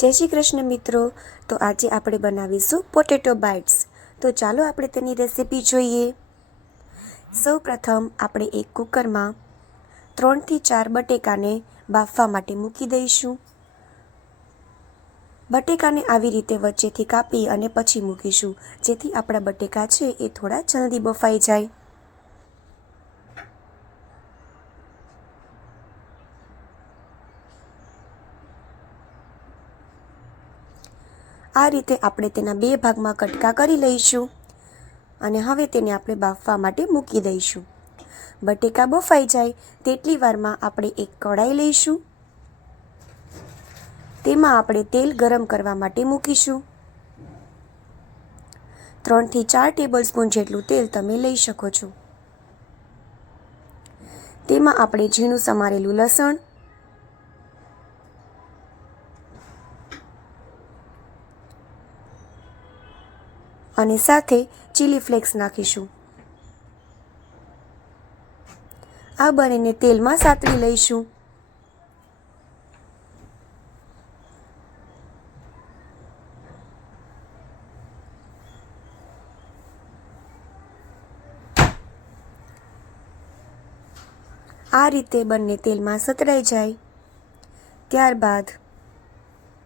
जय श्री कृष्ण मित्रों। तो आज આપણે બનાવીશું પોટેટો બાઇટ્સ। તો ચાલો આપણે તેની રેસીપી જોઈએ। સૌપ્રથમ આપણે એક કુકરમાં 3 થી 4 બટેકાને બાફવા માટે મૂકી દઈશું। બટેકાને આવી રીતે વચ્ચેથી કાપી અને પછી મૂકીશું, જેથી આપણા બટેકા છે એ થોડા જલ્દી બફાઈ જાય। આ રીતે આપણે તેના 2 ભાગમાં કટકા કરી લઈશું અને હવે તેને આપણે બાફવા માટે મૂકી દઈશું। બટેકા બફાઈ જાય તેટલી વારમાં આપણે એક કઢાઈ લઈશું। તેમાં આપણે તેલ ગરમ કરવા માટે મૂકીશું। 3 થી 4 ટેબલસ્પૂન જેટલું તેલ તમે લઈ શકો છો। તેમાં આપણે ઝીણું સમારેલું લસણ, અને સાથે ચીલી ફ્લેક્સ નાખીશું। આ બંનેને તેલમાં સાતળી લઈશું। આ રીતે બંને તેલમાં સતળાઈ જાય ત્યારબાદ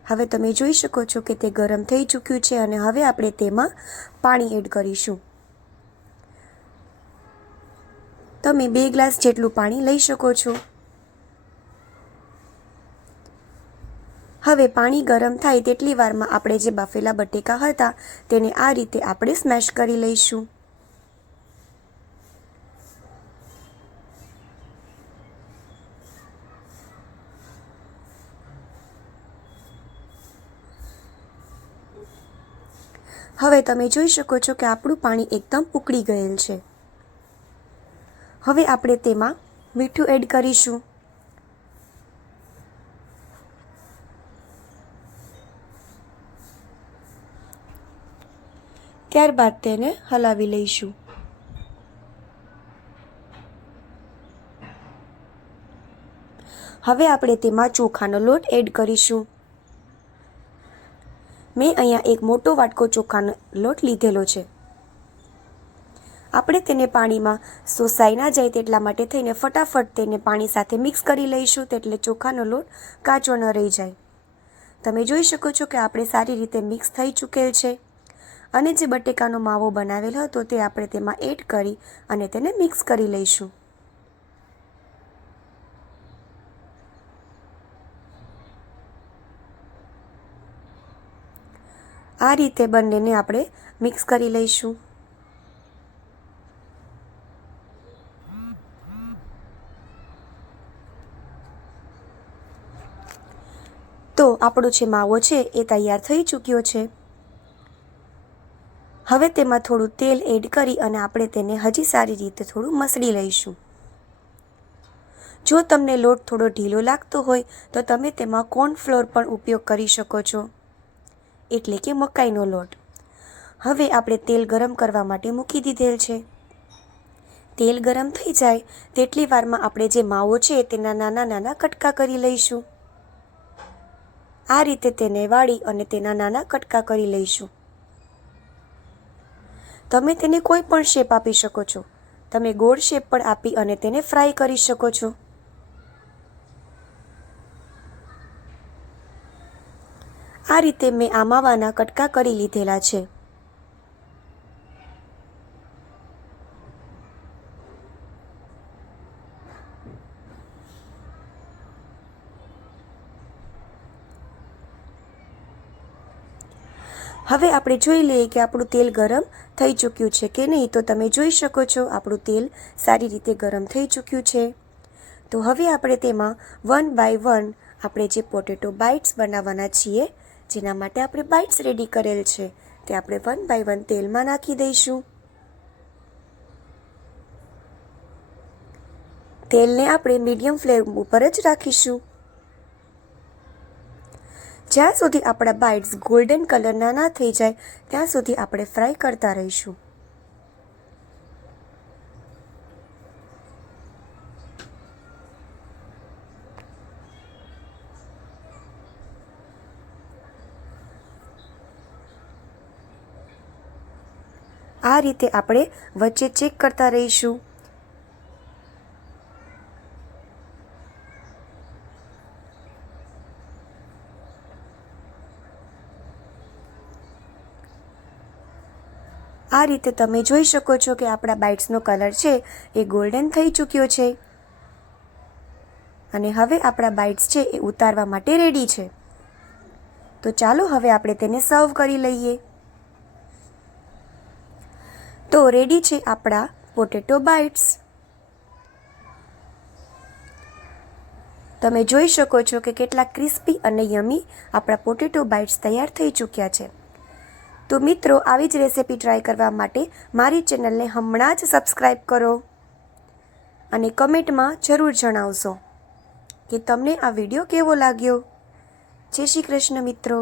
હવે તમે જોઈ શકો છો કે તે ગરમ થઈ ચૂક્યું છે અને હવે આપણે તેમાં પાણી એડ કરીશું। તમે 2 ગ્લાસ જેટલું પાણી લઈ શકો છો। હવે પાણી ગરમ થાય તેટલી વારમાં આપણે જે બાફેલા બટેકા હતા તેને આ રીતે આપણે સ્મેશ કરી લઈશું। હવે તમે જોઈ શકો છો કે આપણું પાણી એકદમ ઉકળી ગયેલ છે। હવે આપણે તેમાં મીઠું એડ કરીશું। ત્યારબાદ તેને હલાવી લઈશું। હવે આપણે તેમાં ચોખાનો લોટ એડ કરીશું। મેં અહીંયા એક મોટો વાટકો ચોખાનો લોટ લીધેલો છે। આપણે તેને પાણીમાં સોસાઈ ના જાય તેટલા માટે થઈને ફટાફટ તેને પાણી સાથે મિક્સ કરી લઈશું, એટલે ચોખાનો લોટ કાચો ન રહી જાય। તમે જોઈ શકો છો કે આપણે સારી રીતે મિક્સ થઈ ચૂકેલ છે અને જે બટેકાનો માવો બનાવેલો હતો તે આપણે તેમાં એડ કરી અને તેને મિક્સ કરી લઈશું। આ રીતે બંનેને આપણે મિક્સ કરી લઈશું। તો આપણો જે માવો છે એ તૈયાર થઈ ચૂક્યો છે। હવે તેમાં થોડું તેલ એડ કરી અને આપણે તેને હજી સારી રીતે થોડું મસળી લઈશું। જો તમને લોટ થોડો ઢીલો લાગતો હોય તો તમે તેમાં કોર્નફ્લોર પણ ઉપયોગ કરી શકો છો, એટલે કે મકાઈનો લોટ। હવે આપણે તેલ ગરમ કરવા માટે મૂકી દીધેલ છે। તેલ ગરમ થઈ જાય તેટલી વારમાં આપણે જે માવો છે તેના નાના નાના કટકા કરી લઈશું। આ રીતે તેને વાળી અને તેના નાના કટકા કરી લઈશું। તમે તેને કોઈ પણ શેપ આપી શકો છો। તમે ગોળ શેપ પણ આપી અને તેને ફ્રાય કરી શકો છો। આ રીતે મેં આ માવાના કટકા કરી લીધેલા છે। હવે આપણે જોઈ લઈએ કે આપણું તેલ ગરમ થઈ ચૂક્યું છે કે નહીં। તો તમે જોઈ શકો છો આપણું તેલ સારી રીતે ગરમ થઈ ચૂક્યું છે। તો હવે આપણે તેમાં 1 બાય 1 આપણે જે પોટેટો બાઇટ્સ બનાવવાના છીએ, જેના માટે આપણે બાઇટ્સ રેડી કરેલ છે, તે આપણે 1 બાય 1 તેલમાં નાખી દઈશું। તેલને આપણે મીડિયમ ફ્લેમ ઉપર જ રાખીશું। જ્યાં સુધી આપણા બાઇટ્સ ગોલ્ડન કલરના ના થઈ જાય ત્યાં સુધી આપણે ફ્રાય કરતા રહીશું। આ રીતે આપણે વચ્ચે ચેક કરતા રહીશું. આ રીતે તમે જોઈ શકો છો કે આપણા બાઇટ્સનો કલર છે એ ગોલ્ડન થઈ ચૂક્યો છે અને હવે આપણા બાઇટ્સ છે એ ઉતારવા માટે રેડી છે. તો ચાલો હવે આપણે તેને સર્વ કરી લઈએ. તો રેડી છે આપણા પોટેટો બાઇટ્સ. તમે જોઈ શકો છો કે કેટલા ક્રિસ્પી અને યમી આપણા પોટેટો બાઇટ્સ તૈયાર થઈ ચૂક્યા છે. તો મિત્રો, આવી જ રેસીપી ટ્રાય કરવા માટે મારી ચેનલને હમણાં જ સબસ્ક્રાઈબ કરો અને કમેન્ટમાં જરૂર જણાવશો કે તમને આ વિડીયો કેવો લાગ્યો. જય શ્રી કૃષ્ણ મિત્રો.